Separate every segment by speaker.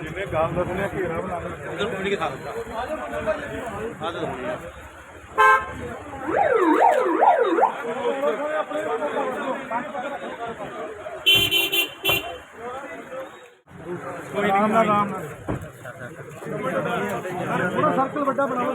Speaker 1: ਜਿਵੇਂ ਗੱਲ ਦੱਸਨੇ ਆ ਘੇਰਾ ਬਣਾ ਕੇ
Speaker 2: ਉਧਰ ਕੇ ਖਾ ਦਿੱਤਾ ਆ ਤਾਂ ਹੋਣੀ ਆ।
Speaker 1: ਆਰਾਮ ਨਾਲ ਆਰਾਮ ਨਾਲ। ਥੋੜਾ ਸਰਕਲ ਵੱਡਾ ਬਣਾਓ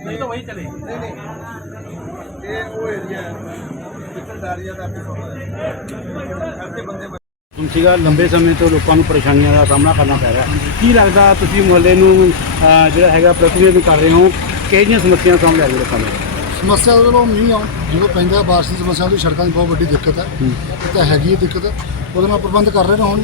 Speaker 2: नहीं तो वही चले
Speaker 1: ये वो एरिया है जिसमें डायरिया का आपके बंदे
Speaker 3: ਹੁਣ ਸੀਗਾ ਲੰਬੇ ਸਮੇਂ ਤੋਂ ਲੋਕਾਂ ਨੂੰ ਪਰੇਸ਼ਾਨੀਆਂ ਦਾ ਸਾਹਮਣਾ ਕਰਨਾ ਪੈ ਰਿਹਾ। ਕੀ ਲੱਗਦਾ ਤੁਸੀਂ ਮੁਹੱਲੇ ਨੂੰ ਅਹ, ਜਿਹੜਾ ਹੈਗਾ ਪ੍ਰਤੀਨਿਧ ਕਰ ਰਹੇ ਹੋ ਕਿਹੜੀਆਂ ਸਮੱਸਿਆਵਾਂ ਸਾਹਮਣੇ ਆ ਰਹੀਆਂ ਲੋਕਾਂ ਨੂੰ
Speaker 4: ਸਮੱਸਿਆ ਤਾਂ ਚਲੋ ਮੀਂਹ ਆ ਜਦੋਂ ਪੈਂਦਾ ਬਾਰਿਸ਼ ਦੀ ਸਮੱਸਿਆ ਉਹਦੀ ਸੜਕਾਂ ਦੀ ਬਹੁਤ ਵੱਡੀ ਦਿੱਕਤ ਹੈ। ਇਹ ਤਾਂ ਹੈਗੀ ਹੈ ਦਿੱਕਤ। ਉਹਦੇ ਨਾਲ ਪ੍ਰਬੰਧ ਕਰ ਰਹੇ ਨੇ ਹੁਣ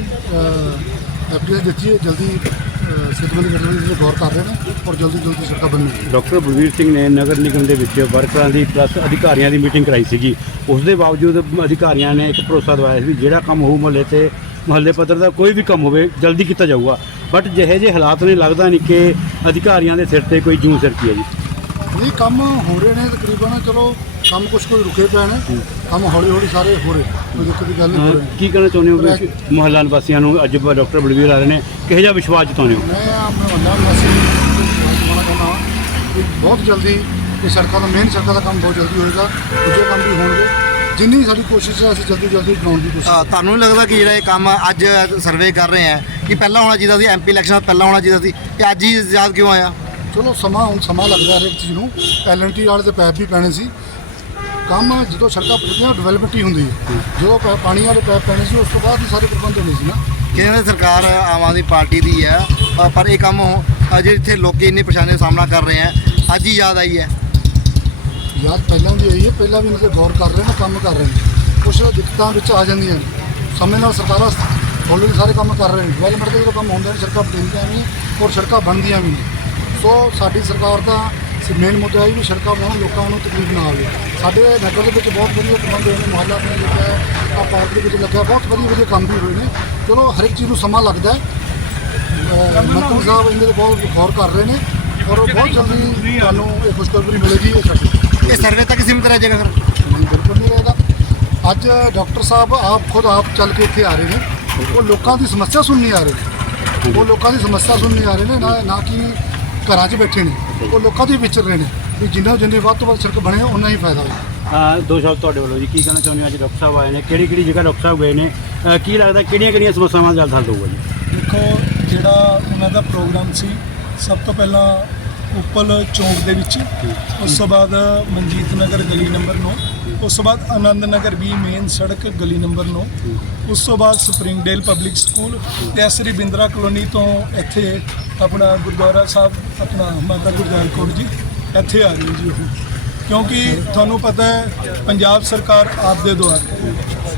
Speaker 4: ਐਪਲੀਕੇਸ਼ਨ ਦਿੱਤੀ ਜਲਦੀ ਅਹ, ਸਿੱਧਵੰਦ ਦੇ ਗੌਰ ਕਰ ਰਹੇ ਨੇ ਔਰ ਜਲਦੀ ਜਲਦੀ ਸੜਕਾਂ ਬਣਨਗੀਆਂ
Speaker 3: ਡਾਕਟਰ ਬਲਵੀਰ ਸਿੰਘ ਨੇ ਨਗਰ ਨਿਗਮ ਦੇ ਵਿੱਚ ਵਰਕਰਾਂ ਦੀ ਪਲੱਸ ਅਧਿਕਾਰੀਆਂ ਦੀ ਮੀਟਿੰਗ ਕਰਾਈ ਸੀਗੀ। ਉਸ ਦੇ ਬਾਵਜੂਦ ਅਧਿਕਾਰੀਆਂ ਨੇ ਇੱਕ ਭਰੋਸਾ ਦਵਾਇਆ ਸੀ ਵੀ ਜਿਹੜਾ ਕੰਮ ਹੋਊ ਮਹੱਲੇ ਤੇ ਮੁਹੱਲੇ ਪੱਧਰ ਦਾ ਕੋਈ ਵੀ ਕੰਮ ਹੋਵੇ ਜਲਦੀ ਕੀਤਾ ਜਾਊਗਾ। ਬਟ ਜਿਹੇ ਜਿਹੇ ਹਾਲਾਤ ਨੇ ਲੱਗਦਾ ਨਹੀਂ ਕਿ ਅਧਿਕਾਰੀਆਂ ਦੇ ਸਿਰ ਤੇ ਕੋਈ ਜੂੰ ਸਿਰਕੀ ਹੈ ਜੀ।
Speaker 4: ਨਹੀਂ ਕੰਮ ਹੋ ਰਹੇ ਨੇ ਤਕਰੀਬਨ ਚਲੋ ਕੰਮ ਕੁਝ ਕੋਈ ਰੁਕੇ ਪਏ ਨੇ। ਕੰਮ ਹੌਲੀ ਹੌਲੀ ਸਾਰੇ ਹੋ ਰਹੇ ਕੋਈ ਦਿੱਕਤ ਦੀ ਗੱਲ ਨਹੀਂ ਹੋ ਰਹੀ।
Speaker 3: ਕੀ ਕਹਿਣਾ ਚਾਹੁੰਦੇ ਹੋ ਵੀ ਮੁਹੱਲਾ ਨਿਵਾਸੀਆਂ ਨੂੰ ਅੱਜ ਡਾਕਟਰ ਬਲਵੀਰ ਆ ਰਹੇ ਨੇ। ਕਿਹੋ ਜਿਹਾ ਵਿਸ਼ਵਾਸ ਜਤਾਉਂਦੇ ਹੋ?
Speaker 4: ਮੈਂ ਆਪਣੇ ਮੈਸੇਜ ਮਨਾ ਕਰਨਾ ਵਾ ਕਿ ਬਹੁਤ ਜਲਦੀ ਇਹ ਸੜਕਾਂ ਦਾ ਮੇਨ ਸੜਕਾਂ ਦਾ ਕੰਮ ਬਹੁਤ ਜਲਦੀ ਹੋਏਗਾ। ਦੂਜੇ ਕੰਮ ਵੀ ਹੋਣਗੇ। ਜਿੰਨੀ ਸਾਡੀ ਕੋਸ਼ਿਸ਼ ਹੈ ਅਸੀਂ ਜਲਦੀ ਜਲਦੀ ਬਣਾਉਣ ਦੀ ਕੋਸ਼ਿਸ਼
Speaker 5: ਤੁਹਾਨੂੰ ਨਹੀਂ ਲੱਗਦਾ ਕਿ ਜਿਹੜਾ ਇਹ ਕੰਮ ਅੱਜ ਸਰਵੇ ਕਰ ਰਹੇ ਆ ਕਿ ਪਹਿਲਾਂ ਹੋਣਾ ਚਾਹੀਦਾ ਸੀ ਐਮਪੀ ਇਲੈਕਸ਼ਨ ਪਹਿਲਾਂ ਹੋਣਾ ਚਾਹੀਦਾ ਸੀ ਕਿ ਅੱਜ ਹੀ ਯਾਦ ਕਿਉਂ ਆਇਆ?
Speaker 4: ਚਲੋ ਸਮਾਂ ਹੁਣ ਸਮਾਂ ਲੱਗਦਾ ਹਰ ਇੱਕ ਚੀਜ਼ ਨੂੰ। ਐਲਐਨਟੀ ਵਾਲੇ ਤੇ ਪੈਪ ਵੀ ਪੈਣੇ ਸੀ। ਕੰਮ ਜਦੋਂ ਸੜਕਾਂ ਪੱਕੀਆਂ ਡਿਵੈਲਪਮੈਂਟ ਹੀ ਹੁੰਦੀ ਹੈ। ਜਦੋਂ ਪੈ- ਪਾਣੀ ਵਾਲੇ ਪੈਪ ਪੈਣੇ ਸੀ ਉਸ ਤੋਂ ਬਾਅਦ ਹੀ ਸਾਰੇ ਪ੍ਰਬੰਧ ਹੋਣੇ ਸੀ ਨਾ।
Speaker 5: ਕਹਿੰਦੇ ਸਰਕਾਰ ਆਮ ਆਦਮੀ ਪਾਰਟੀ ਦੀ ਹੈ? ਅ, ਪਰ ਇਹ ਕੰਮ ਅਜੇ ਇੱਥੇ ਲੋਕੀ ਇੰਨੀ ਪਰੇਸ਼ਾਨੀ ਦਾ ਸਾਹਮਣਾ ਕਰ ਰਹੇ ਆ ਅੱਜ ਹੀ ਯਾਦ ਆਈ ਹੈ।
Speaker 4: ਯਾਦ ਪਹਿਲਾਂ ਵੀ ਆਈ ਹੈ ਪਹਿਲਾਂ ਵੀ ਇਹਨਾਂ ਤੇ ਗੌਰ ਕਰ ਰਹੇ ਨੇ ਕੰਮ ਕਰ ਰਹੇ ਨੇ। ਕੁਝ ਦਿੱਕਤਾਂ ਵਿੱਚ ਆ ਜਾਂਦੀਆਂ ਨੇ। ਸਮੇਂ ਨਾਲ ਸਰਕਾਰਾਂ ਹੌਲੀ ਸਾਰੇ ਕੰਮ ਕਰ ਰਹੇ ਨੇ। ਡਿਵੈਲਪਮੈਂਟ ਦੇ ਜਦੋਂ ਕੰਮ ਹੁੰਦੇ ਨੇ ਸੜਕਾਂ ਬਣਦੀਆਂ ਵੀ ਨੇ ਔਰ ਸੜਕਾਂ ਬਣਦੀਆਂ ਵੀ ਨੇ। ਸੋ ਸਾਡੀ ਸਰਕਾਰ ਦਾ ਮੇਨ ਮੁੱਦਾ ਹੈ ਵੀ ਸੜਕਾਂ ਬਣਾਉਣ ਲੋਕਾਂ ਨੂੰ ਤਕਲੀਫ ਨਾ ਆਵੇ। ਸਾਡੇ ਨਗਰ ਦੇ ਵਿੱਚ ਬਹੁਤ ਵਧੀਆ ਪ੍ਰਬੰਧ ਹੋਏ ਨੇ ਮੁਹੱਲਾ ਆਪਣੇ ਲੱਗਿਆ ਆ ਪਾਰਕ ਦੇ ਵਿੱਚ ਲੱਗਿਆ ਬਹੁਤ ਵਧੀਆ ਵਧੀਆ ਕੰਮ ਵੀ ਹੋਏ ਨੇ। ਚਲੋ ਹਰ ਇੱਕ ਚੀਜ਼ ਨੂੰ ਸਮਾਂ ਲੱਗਦਾ ਹੈ। ਮੰਤਰੀ ਸਾਹਿਬ ਇਹਦੇ ਤੇ ਬਹੁਤ ਗੌਰ ਕਰ ਰਹੇ ਨੇ ਔਰ ਬਹੁਤ ਜਲਦੀ ਤੁਹਾਨੂੰ ਇਹ ਖੁਸ਼ਖਬਰੀ ਮਿਲੇਗੀ ਇਹ ਸਾਡੀ
Speaker 5: ਇਹ ਸਰਵੇ ਤੱਕ ਸੀਮਿਤ ਰਹਿ ਜਾਏਗਾ ਫਿਰ
Speaker 4: ਬਿਲਕੁਲ ਨਹੀਂ ਰਹੇਗਾ ਅੱਜ ਡਾਕਟਰ ਸਾਹਿਬ ਆਪ ਖੁਦ ਆਪ ਚੱਲ ਕੇ ਇੱਥੇ ਆ ਰਹੇ ਨੇ। ਉਹ ਲੋਕਾਂ ਦੀ ਸਮੱਸਿਆ ਸੁਣਨੀ ਆ ਰਹੇ ਨੇ। ਉਹ ਲੋਕਾਂ ਦੀ ਸਮੱਸਿਆ ਸੁਣਨੀ ਆ ਰਹੇ ਨੇ ਨਾ ਨਾ ਕਿ ਘਰਾਂ 'ਚ ਬੈਠੇ ਨੇ ਉਹ ਲੋਕਾਂ ਦੇ ਵਿਚਰ ਰਹੇ ਨੇ ਵੀ ਜਿੰਨਾ ਜਿੰਨੀ ਵੱਧ ਤੋਂ ਵੱਧ ਸੜਕ ਬਣੇ ਉਨਾ ਹੀ ਫਾਇਦਾ ਹੋਵੇ
Speaker 3: ਅਹ ਦੋ ਸ਼ਬਦ ਤੁਹਾਡੇ ਵੱਲੋਂ ਜੀ ਕੀ ਕਹਿਣਾ ਚਾਹੁੰਦੇ ਹੋ? ਅੱਜ ਡਾਕਟਰ ਸਾਹਿਬ ਆਏ ਨੇ ਕਿਹੜੀ ਕਿਹੜੀ ਜਗ੍ਹਾ ਡਾਕਟਰ ਸਾਹਿਬ ਗਏ ਨੇ? ਅਹ ਕੀ ਲੱਗਦਾ ਕਿਹੜੀਆਂ ਕਿਹੜੀਆਂ ਸਮੱਸਿਆਵਾਂ ਦਾ ਹੱਲ ਹੋਊਗਾ ਜੀ?
Speaker 6: ਦੇਖੋ ਜਿਹੜਾ ਉਹਨਾਂ ਦਾ ਪ੍ਰੋਗਰਾਮ ਸੀ ਸਭ ਤੋਂ ਪਹਿਲਾਂ ਉੱਪਲ ਚੌਂਕ ਦੇ ਵਿੱਚ ਉਸ ਤੋਂ ਬਾਅਦ ਮਨਜੀਤ ਨਗਰ ਗਲੀ ਨੰਬਰ 9 ਉਸ ਤੋਂ ਬਾਅਦ ਆਨੰਦ ਨਗਰ ਵੀ ਮੇਨ ਸੜਕ ਗਲੀ ਨੰਬਰ 9 ਉਸ ਤੋਂ ਬਾਅਦ ਸਪਰਿੰਗਡੇਲ ਪਬਲਿਕ ਸਕੂਲ ਤੇ ਸ੍ਰੀ ਬਿੰਦਰਾ ਕਲੋਨੀ ਤੋਂ ਇੱਥੇ ਆਪਣਾ ਗੁਰਦੁਆਰਾ ਸਾਹਿਬ, ਆਪਣਾ ਮਾਤਾ ਗੁਰਦਿਆਲ ਕੌਰ ਜੀ, ਇੱਥੇ ਆ ਰਹੀ ਜੀ ਉਹ। ਕਿਉਂਕਿ ਤੁਹਾਨੂੰ ਪਤਾ ਹੈ, ਪੰਜਾਬ ਸਰਕਾਰ ਆਪ ਦੇ ਦੁਆਰ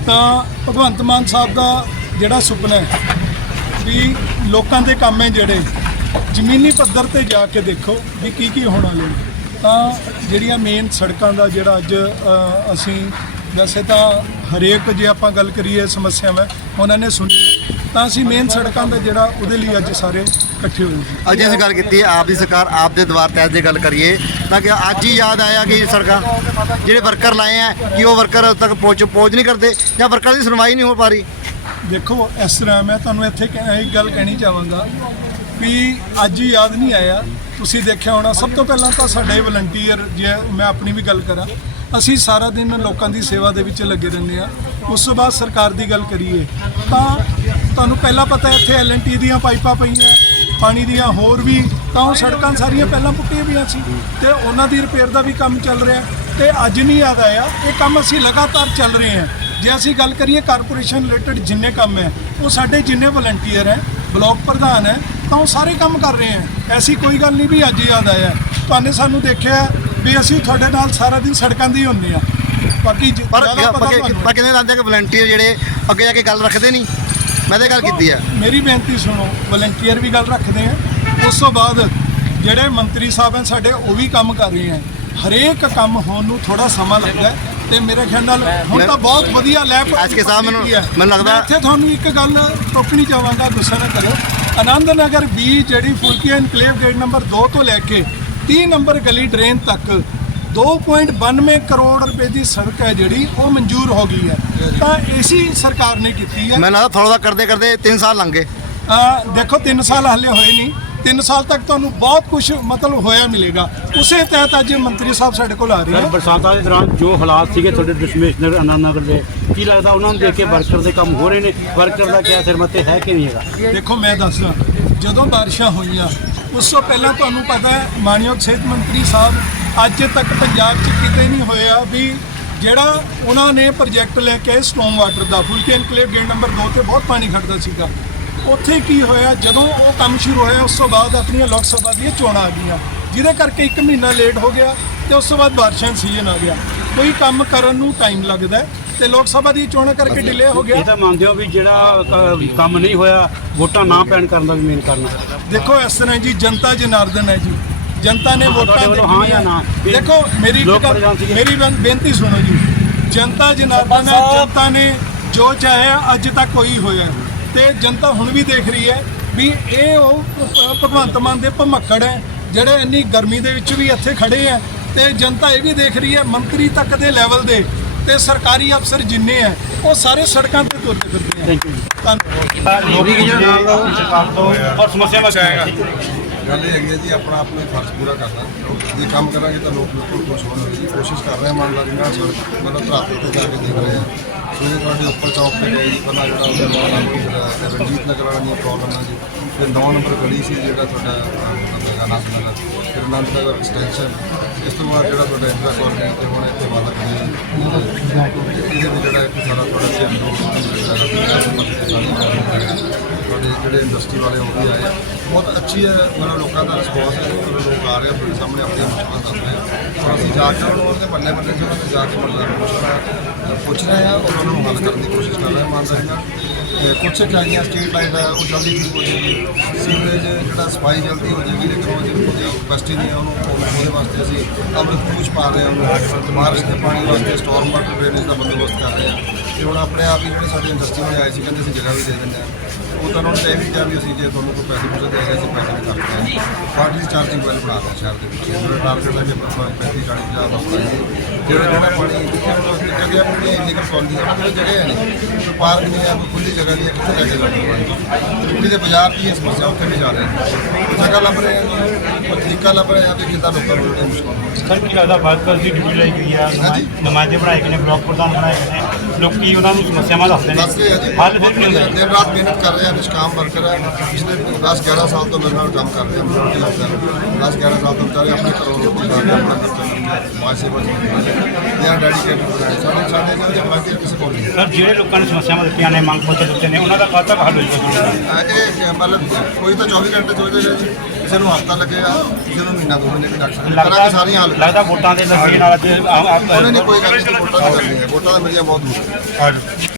Speaker 6: ਤਾਂ ਭਗਵੰਤ ਮਾਨ ਸਾਹਿਬ ਦਾ ਜਿਹੜਾ ਸੁਪਨਾ ਹੈ ਵੀ ਲੋਕਾਂ ਦੇ ਕੰਮ ਹੈ ਜਿਹੜੇ, ਜ਼ਮੀਨੀ ਪੱਧਰ ਤੇ ਜਾ ਕੇ ਦੇਖੋ ਵੀ ਕੀ ਕੀ ਹੋਣਾ ਲੈ ਤਾਂ ਜਿਹੜੀਆਂ ਮੇਨ ਸੜਕਾਂ ਦਾ ਜਿਹੜਾ ਅੱਜ ਅਸੀਂ ਵੈਸੇ ਤਾਂ ਹਰੇਕ ਜੇ ਆਪਾਂ ਗੱਲ ਕਰੀਏ ਸਮੱਸਿਆਵਾਂ ਉਹਨਾਂ ਨੇ ਸੁਣੀ ਤਾਂ ਅਸੀਂ ਮੇਨ ਸੜਕਾਂ ਦਾ ਜਿਹੜਾ ਉਹਦੇ ਲਈ ਅੱਜ ਸਾਰੇ ਇਕੱਠੇ ਹੋਏ ਸੀ।
Speaker 5: ਅੱਜ ਅਸੀਂ ਗੱਲ ਕੀਤੀ ਆਪ ਦੀ ਸਰਕਾਰ ਆਪ ਦੇ ਦਵਾਰ ਤਹਿਤ ਦੀ ਗੱਲ ਕਰੀਏ ਤਾਂ ਕਿ ਅੱਜ ਹੀ ਯਾਦ ਆਇਆ ਕਿ ਸੜਕਾਂ ਜਿਹੜੇ ਵਰਕਰ ਲਾਏ ਆ ਕਿ ਉਹ ਵਰਕਰ ਉਦੋਂ ਤੱਕ ਪਹੁੰਚ ਪਹੁੰਚ ਨਹੀਂ ਕਰਦੇ ਜਾਂ ਵਰਕਰ ਦੀ ਸੁਣਵਾਈ ਨਹੀਂ ਹੋ ਪਾ ਰਹੀ?
Speaker 6: ਦੇਖੋ ਇਸ ਤਰ੍ਹਾਂ ਮੈਂ ਤੁਹਾਨੂੰ ਇੱਥੇ ਇੱਕ ਗੱਲ ਕਹਿਣੀ ਚਾਹਾਂਗਾ ਵੀ ਅੱਜ ਹੀ ਯਾਦ ਨਹੀਂ ਆਇਆ। ਤੁਸੀਂ ਦੇਖਿਆ ਹੋਣਾ, ਸਭ ਤੋਂ ਪਹਿਲਾਂ ਤਾਂ ਸਾਡੇ ਵਲੰਟੀਅਰ ਜੇ ਮੈਂ ਆਪਣੀ ਵੀ ਗੱਲ ਕਰਾਂ। ਅਸੀਂ ਸਾਰਾ ਦਿਨ ਲੋਕਾਂ ਦੀ ਸੇਵਾ ਦੇ ਵਿੱਚ ਲੱਗੇ ਰਹਿੰਦੇ ਆ ਉਸ ਤੋਂ ਬਾਅਦ ਸਰਕਾਰ ਦੀ ਗੱਲ ਕਰੀਏ, ਤਾਂ ਤੁਹਾਨੂੰ ਪਹਿਲਾਂ ਪਤਾ ਇੱਥੇ ਐਲਐਨਟੀ ਦੀਆਂ ਪਾਈਪਾਂ ਪਈਆਂ, ਪਾਣੀ ਦੀਆਂ ਹੋਰ ਵੀ, ਤਾਂ ਉਹ ਸੜਕਾਂ ਸਾਰੀਆਂ ਪਹਿਲਾਂ ਪੁੱਟੀਆਂ ਪਈਆਂ ਸੀ ਤੇ ਉਹਨਾਂ ਦੀ ਰਿਪੇਅਰ ਦਾ ਵੀ ਕੰਮ ਚੱਲ ਰਿਹਾ। ਤੇ ਅੱਜ ਨਹੀਂ ਯਾਦ ਆਇਆ, ਇਹ ਕੰਮ ਅਸੀਂ ਲਗਾਤਾਰ ਚੱਲ ਰਹੇ ਹਾਂ। ਜੇ ਅਸੀਂ ਗੱਲ ਕਰੀਏ ਕਾਰਪੋਰੇਸ਼ਨ ਰਿਲੇਟਡ ਜਿੰਨੇ ਕੰਮ ਹੈ, ਉਹ ਸਾਡੇ ਜਿੰਨੇ ਵਲੰਟੀਅਰ ਹੈ, ਬਲਾਕ ਪ੍ਰਧਾਨ ਹੈ ਤਾਂ ਉਹ ਸਾਰੇ ਕੰਮ ਕਰ ਰਹੇ ਹੈ ਐਸੀ ਕੋਈ ਗੱਲ ਨਹੀਂ ਵੀ ਅੱਜ ਯਾਦ ਆਇਆ। ਤੁਹਾਨੂੰ ਸਾਨੂੰ ਦੇਖਿਆ ਵੀ ਅਸੀਂ ਤੁਹਾਡੇ ਨਾਲ ਸਾਰਾ ਦਿਨ ਸੜਕਾਂ ਦੀ ਹੁੰਦੇ ਆ। ਬਾਕੀ
Speaker 5: ਪਰ ਪਰ ਕਿੰਨੇ ਦੱਸਦੇ ਕਿ ਵਲੰਟੀਅਰ ਜਿਹੜੇ ਅੱਗੇ ਜਾ ਕੇ ਗੱਲ ਰੱਖਦੇ ਨਹੀਂ। ਮੈਂ ਤਾਂ ਗੱਲ ਕੀਤੀ ਆ।
Speaker 6: ਮੇਰੀ ਬੇਨਤੀ ਸੁਣੋ ਵਲੰਟੀਅਰ ਵੀ ਗੱਲ ਰੱਖਦੇ ਆ। ਉਸ ਤੋਂ ਬਾਅਦ ਜਿਹੜੇ ਮੰਤਰੀ ਸਾਹਿਬ ਹਨ ਸਾਡੇ ਉਹ ਵੀ ਕੰਮ ਕਰ ਰਹੇ ਆ। ਹਰੇਕ ਕੰਮ ਹੋਣ ਨੂੰ ਥੋੜਾ ਸਮਾਂ ਲੱਗਦਾ। ਤੇ ਮੇਰੇ ਖਿਆਲ ਨਾਲ ਹੁਣ ਤਾਂ ਬਹੁਤ ਵਧੀਆ ਲੈਬ
Speaker 5: ਐਸ ਕੇ ਸਾਹਿਬ ਮੈਨੂੰ- ਮੈਨੂੰ ਲੱਗਦਾ-
Speaker 6: ਮੈਂ ਇੱਥੇ ਤੁਹਾਨੂੰ ਇੱਕ ਗੱਲ ਟੋਕਣੀ ਚਾਹਾਂਗਾ ਗੁੱਸਾ ਨਾ ਕਰਿਓ। ਆਨੰਦ ਨਗਰ ਬੀ ਜਿਹੜੀ ਫੁਲਕੀ ਇਨਕਲੇਵ ਗੇਟ ਨੰਬਰ 2 ਤੋਂ ਲੈ ਕੇ 30 ਨੰਬਰ ਗਲੀ ਡਰੇਨ ਤੱਕ 2.92 ਕਰੋੜ ਰੁਪਏ ਦੀ ਸੜਕ ਹੈ ਜਿਹੜੀ ਉਹ ਮਨਜ਼ੂਰ ਹੋ ਗਈ ਹੈ। ਤਾਂ ਇਸੀ ਸਰਕਾਰ ਨੇ ਕੀਤੀ ਹੈ।
Speaker 5: ਮੈਨੂੰ ਲੱਗਦਾ ਫੋਲੋ ਕਰਦੇ ਕਰਦੇ 3 ਸਾਲ ਲੰਘ ਗਏ।
Speaker 6: ਦੇਖੋ 3 ਸਾਲ ਹਲੇ ਹੋਏ ਨਹੀਂ। 3 ਸਾਲ ਤੱਕ ਤੁਹਾਨੂੰ ਬਹੁਤ ਕੁਝ ਮਤਲਬ ਹੋਇਆ ਮਿਲੇਗਾ। ਉਸੇ ਤਹਿਤ ਅੱਜ ਮੰਤਰੀ ਸਾਹਿਬ ਸਾਡੇ ਕੋਲ ਆ ਰਹੇ ਆ
Speaker 3: ਬਰਸਾਤਾਂ ਦੇ ਦੌਰਾਨ ਜੋ ਹਾਲਾਤ ਸੀਗੇ ਤੁਹਾਡੇ ਦਸ਼ਮੇਸ਼ਨਰ ਆਨੰਦ ਨਗਰ ਦੇ ਕੀ ਲੱਗਦਾ ਉਹਨਾਂ ਨੂੰ ਦੇਖ ਕੇ ਵਰਕਰ ਦੇ ਕੰਮ ਹੋ ਰਹੇ ਨੇ? ਵਰਕਰ ਦਾ ਕਿਆ ਸਿਰ ਮੱਤੇ ਹੈ ਕਿ ਨਹੀਂ ਹੈਗਾ?
Speaker 6: ਦੇਖੋ ਮੈਂ ਦੱਸਦਾ ਜਦੋਂ ਬਾਰਿਸ਼ਾਂ ਹੋਈਆਂ ਉਸ ਤੋਂ ਪਹਿਲਾਂ ਤੁਹਾਨੂੰ ਪਤਾ ਹੈ ਮਾਨਯੋਗ ਸਿਹਤ ਮੰਤਰੀ ਸਾਹਿਬ ਅੱਜ ਤੱਕ ਪੰਜਾਬ 'ਚ ਕਿਤੇ ਨਹੀਂ ਹੋਇਆ ਵੀ ਜਿਹੜਾ ਉਹਨਾਂ ਨੇ ਪ੍ਰੋਜੈਕਟ ਲੈ ਕੇ ਸਟੋਮ ਵਾਟਰ ਦਾ ਫੁਲਕੇ ਇਨਕਲੇਵ ਗੇਟ ਨੰਬਰ 2 ਤੇ ਬਹੁਤ ਪਾਣੀ ਖੜਦਾ ਸੀਗਾ। ਉੱਥੇ ਕੀ ਹੋਇਆ ਜਦੋਂ ਉਹ ਕੰਮ ਸ਼ੁਰੂ ਹੋਇਆ ਉਸ ਤੋਂ ਬਾਅਦ ਆਪਣੀਆਂ ਲੋਕ ਸਭਾ ਦੀਆਂ ਚੋਣਾਂ ਆ ਗਈਆਂ। ਜਿਹਦੇ ਕਰਕੇ 1 ਮਹੀਨਾ ਲੇਟ ਹੋ ਗਿਆ ਤੇ ਉਸ ਤੋਂ ਬਾਅਦ ਬਾਰਿਸ਼ਾਂ ਸੀਜ਼ਨ ਆ ਗਿਆ। ਕੋਈ ਕੰਮ ਕਰਨ ਨੂੰ ਟਾਈਮ ਲੱਗਦਾ ਤੇ ਲੋਕ ਸਭਾ ਦੀ ਚੋਣਾਂ ਕਰਕੇ ਡਿਲੇ ਹੋ ਗਿਆ।
Speaker 3: ਇਹ ਤਾਂ ਮੰਨਦੇ ਹੋ ਵੀ ਜਿਹੜਾ ਕ- ਕੰਮ ਨਹੀਂ ਹੋਇਆ ਵੋਟਾਂ ਨਾ ਪੈਣ ਕਰਨ ਦਾ ਵੀ ਮੇਨ ਕਾਰਨ ਹੈ।
Speaker 6: ਦੇਖੋ ਇਸ ਤਰ੍ਹਾਂ ਜੀ ਜਨਤਾ ਜਨਾਰਦਨ ਹੈ ਜੀ। ਜਨਤਾ ਨੇ ਵੋਟਾਂ
Speaker 3: ਤੁਹਾਡੇ ਵੱਲੋਂ ਹਾਂ ਜਾਂ ਨਾ?
Speaker 6: ਦੇਖੋ ਮੇਰੀ ਇੱਕ ਗੱਲ-
Speaker 3: ਸੀਗੇ।
Speaker 6: ਮੇਰੀ ਬੇਨ- ਬੇਨਤੀ ਸੁਣੋ ਜੀ। ਜਨਤਾ ਜਨਾਰਦਨ ਹੈ ਜਨਤਾ ਨੇ ਜੋ ਚਾਹਿਆ ਅੱਜ ਤੱਕ ਹੋਈ ਹੋਇਆ। ਤੇ ਜਨਤਾ ਹੁਣ ਵੀ ਦੇਖ ਰਹੀ ਹੈ ਵੀ ਇਹ ਉਹ ਭਗਵੰਤ ਮਾਨ ਦੇ ਭਮੱਕੜ ਹੈ ਜਿਹੜੇ ਇੰਨੀ ਗਰਮੀ ਦੇ ਵਿੱਚ ਵੀ ਇੱਥੇ ਖੜੇ ਹੈ ਤੇ ਜਨਤਾ ਇਹ ਵੀ ਦੇਖ ਰਹੀ ਹੈ ਮੰਤਰੀ ਤੱਕ ਦੇ ਲੈਵਲ ਦੇ ਤੇ ਸਰਕਾਰੀ ਅਫਸਰ ਜਿੰਨੇ ਹੈ ਉਹ ਸਾਰੇ ਸੜਕਾਂ ਤੇ ਤੁਰਦੇ ਫਿਰਦੇ ਹੈ
Speaker 3: ਥੈਂਕ ਯੂ
Speaker 6: ਧੰਨਵਾਦ।
Speaker 3: ਔਰ ਸਮੱਸਿਆਵਾਂ ਕੀ ਹੈ
Speaker 1: ਗੱਲ ਇਹ ਹੈਗੀ ਹੈ ਜੀ ਆਪਣਾ ਆਪਣਾ ਫਰਜ਼ ਪੂਰਾ ਕਰਨਾ। ਜੇ ਕੰਮ ਕਰਾਂਗੇ ਤਾਂ ਲੋਕ ਬਿਲਕੁਲ ਖੁਸ਼ ਹੋਣਗੇ ਜੀ ਕੋਸ਼ਿਸ਼ ਕਰ ਰਹੇ ਹਾਂ ਇਮਾਨਦਾਰੀ ਨਾਲ ਸਰ ਮਤਲਬ ਧਰਾਤਲ ਤੇ ਜਾ ਕੇ ਦੇਖ ਰਹੇ ਹਾਂ। ਸਵੇਰੇ ਤੁਹਾਡੇ ਉੱਪਰ ਚੌਕ ਤੇ ਗਏ ਜੀ ਪਹਿਲਾਂ ਜਿਹੜਾ ਉਹਦਾ ਮਾਮਲਾ ਕੋਈ ਰਣਜੀਤ ਨਗਰ ਵਾਲਾ ਦੀ ਪ੍ਰੋਬਲਮ ਹੈ ਜੀ। ਫਿਰ 9 ਨੰਬਰ ਗਲੀ ਸੀ ਜਿਹੜਾ ਤੁਹਾਡਾ ਅਹ, ਮਤਲਬ ਆਨੰਦ ਨਗਰ ਫਿਰ ਅਨੰਦ ਨਗਰ ਐਕਸਟੈਂਸ਼ਨ ਇਸ ਤੋਂ ਬਾਅਦ ਜਿਹੜਾ ਤੁਹਾਡਾ ਇੰਦਰਾ ਕਾਲੋਨੀ ਤੇ ਹੁਣ ਇੱਥੇ ਵਾਦਾ ਕਰੀ ਇਹਦੇ ਵਿੱਚ ਜਿਹੜਾ ਸਾਰਾ ਤੁਹਾਡਾ ਚੇਂਜ ਤੁਹਾਡੇ ਜਿਹੜੇ ਇੰਡਸਟਰੀ ਵਾਲੇ ਉਹ ਵੀ ਆਏ ਆ। ਬਹੁਤ ਅੱਛੀ ਹੈ, ਮਤਲਬ ਲੋਕਾਂ ਦਾ ਰਿਸਪੌਂਸ ਹੈ, ਮਤਲਬ ਲੋਕ ਆ ਰਹੇ ਆ ਤੁਹਾਡੇ ਸਾਹਮਣੇ ਆਪਣੀਆਂ ਮੁਸ਼ਕਲਾਂ ਦੱਸ ਰਹੇ ਆ। ਔਰ ਅਸੀਂ ਜਾ ਕੇ ਉਹਨਾਂ ਨੂੰ ਉਹਦੇ ਬੱਲੇ ਬੱਲੇ ਚ ਉਹਨਾਂ ਦੇ ਜਾ ਕੇ ਮਤਲਬ ਮੁਸ਼ਕਲਾਂ ਪੁੱਛ ਰਹੇ ਆ ਔਰ ਉਹਨਾਂ ਨੂੰ ਹੱਲ ਕਰਨ ਦੀ ਕੋਸ਼ਿਸ਼ ਕਰ ਰਹੇ ਆ ਇਮਾਨਦਾਰੀ ਨਾਲ ਅਹ ਕੁਛ ਚਾਹੀਆਂ ਸਟੇਟ ਲਾਈਟ ਹੈ ਉਹ ਜਲਦੀ ਠੀਕ ਹੋ ਜਾਏਗੀ। ਸੀਵਰੇਜ ਜਿਹੜਾ ਸਫ਼ਾਈ ਜਲਦੀ ਹੋ ਜਾਏਗੀ, ਲੇਕਿਨ ਉਹ ਜਿਹੜੀ ਉਹਦੀ ਕਪੈਸਿਟੀ ਨਹੀਂ ਹੈ, ਉਹਨੂੰ ਉਹ- ਉਹਦੇ ਵਾਸਤੇ ਅਸੀਂ ਅੰਮ੍ਰਿਤ ਕੂਚ ਪਾ ਰਹੇ ਹਾਂ ਉਹਨੂੰ ਬਾਰਿਸ਼ ਦੇ ਪਾਣੀ ਵਾਸਤੇ ਸਟਾਰਮ ਵਾਟਰ ਡਰੇਨੇਜ ਦਾ ਬੰਦੋਬਸਤ ਕਰ ਰਹੇ ਹਾਂ ਤੇ ਹੁਣ ਆਪਣੇ ਆਪ ਹੀ ਜਿਹੜੇ ਸਾਡੇ ਇੰਡਸਟਰੀ ਵਾਲੇ ਆਏ ਸੀ, ਕਹਿੰਦੇ ਅਸੀਂ ਜਗ੍ਹਾ ਵੀ ਦੇ ਦਿੰਦੇ ਹਾਂ ਉਹ ਤਾਂ ਉਹਨਾਂ ਨੇ ਇਹ ਵੀ ਕਿਹਾ ਵੀ ਅਸੀਂ ਜੇ ਤੁਹਾਨੂੰ ਕੋਈ ਪੈਸੇ ਪੂਸੇ ਦੇ ਰਹੇ ਅਸੀਂ ਪੈਸੇ ਵੀ ਕਰਦੇ ਹਾਂ ਪਾਰਟੀ ਚਾਰਜਿੰਗ ਵੈਲ ਬਣਾ ਰਹੇ ਸ਼ਹਿਰ ਦੇ ਵਿੱਚ। ਜਿਹੜਾ ਟਾਰਗੇਟ ਹੈ ਕਿ ਆਪਾਂ 35 40 ਹਜ਼ਾਰ ਵਸਤਾ ਹੈ। ਜਿਹੜਾ ਜਿਹੜਾ ਪਾਣੀ ਜਗ੍ਹਾ ਆਪਣੀ ਇਲੀਗਲ ਕਲੋਨੀ ਹੈ ਉਹਨਾਂ ਜਗ੍ਹਾ ਹੈ ਨਹੀਂ। ਪਾਰਕ ਨਹੀਂ ਹੈ ਕੋਈ ਖੁੱਲੀ ਜਗ੍ਹਾ ਨਹੀਂ ਹੈ ਕਿੱਥੇ ਲੈ ਕੇ ਪਾਣੀ ਦਿੱਲੀ ਦੇ ਬਾਜ਼ਾਰ ਦੀ ਇਹ ਸਮੱਸਿਆ ਉੱਥੇ ਵੀ ਜਾ ਰਹੇ ਨੇ ਜਗ੍ਹਾ ਲੱਭ ਰਹੇ ਹਾਂ ਉਹ ਤਰੀਕਾ ਲੱਭ ਰਹੇ ਹਾਂ ਕਿ ਕਿੱਦਾਂ ਲੋਕਾਂ ਨੂੰ ਜਿਹੜੇ ਮੁਸ਼ਕਲ
Speaker 3: ਸਰ ਕੀ ਲੱਗਦਾ ਵਰਕਰ ਦੀ ਡਿਊਟੀ ਲਈ ਗਈ ਆ। ਨੁਮਾਇੰਦੇ ਬਣਾਏ ਗਏ ਨੇ ਬਲਾਕ ਪ੍ਰਧਾਨ ਬਣਾਏ ਗਏ ਨੇ। ਲੋਕੀ ਉਹਨਾਂ ਨੂੰ ਸਮੱਸਿਆਵਾਂ ਦੱਸਦੇ ਨੇ। ਹੱਲ ਫਿਰ ਨਹੀਂ ਹੁੰਦਾ?
Speaker 1: ਦਿਨ ਰਾਤ ਮਿਹਨਤ ਕਰ ਰਹੇ ਆ ਨਿਸ਼ਕਾਮ ਵਰਕਰ ਹੈ ਪਿਛਲੇ 10 11 ਸਾਲ ਤੋਂ ਮੇਰੇ ਨਾਲ ਕੰਮ ਕਰ ਰਹੇ ਆ ਮੋਟੀ ਅਫਸਰ 10 11 ਸਾਲ ਤੋਂ ਵਿਚਾਰੇ ਆਪਣੇ ਘਰੋਂ ਰੋਟੀ ਖਾ ਕੇ ਆਪਣਾ ਖਰਚਾ ਚ ਦੇ ਆ ਡੈਡੀਕੇਟਡ ਸਾਡੇ ਸਾਡੇ ਜਿਹੜੇ ਬਾਕੀ ਕਿਸੇ ਕੋਲ ਨਹੀਂ।
Speaker 3: ਸਰ ਜਿਹੜੇ ਲੋਕਾਂ ਨੇ ਸਮੱਸਿਆਵਾਂ ਦਿੱਤੀਆਂ ਨੇ ਮੰਗ ਪੱਤਰ ਦਿੱਤੇ ਨੇ ਉਹਨਾਂ ਦਾ ਤੱਕ ਹੱਲ ਹੋ ਜਾਊਗਾ
Speaker 1: ਇਹ ਮਤਲਬ ਕੋਈ ਤਾਂ 24 ਘੰਟੇ ਚੋਦੇ ਜੀ ਕਿਸੇ ਨੂੰ ਹਫਤਾ ਲੱਗੇਗਾ ਕਿਸੇ ਨੂੰ ਮਹੀਨਾ ਦੋ ਮਹੀਨੇ ਵੀ ਲੱਗ ਸਕਦੇ ਕਰਾਂਗੇ ਸਾਰੀਆਂ ਹੱਲ
Speaker 3: ਲੱਗਦਾ ਵੋਟਾਂ ਦੇ ਨਜ਼ਰੀਏ ਨਾਲ ਅੱਜ ਆਪ
Speaker 1: ਉਹਨੇ ਨਹੀਂ ਕੋਈ ਗੱਲ ਨਹੀਂ ਵੋਟਾਂ ਦੀ ਵੋਟਾਂ ਮੇਰੀਆਂ ਬਹੁਤ ਦੂਰ। ਹੈ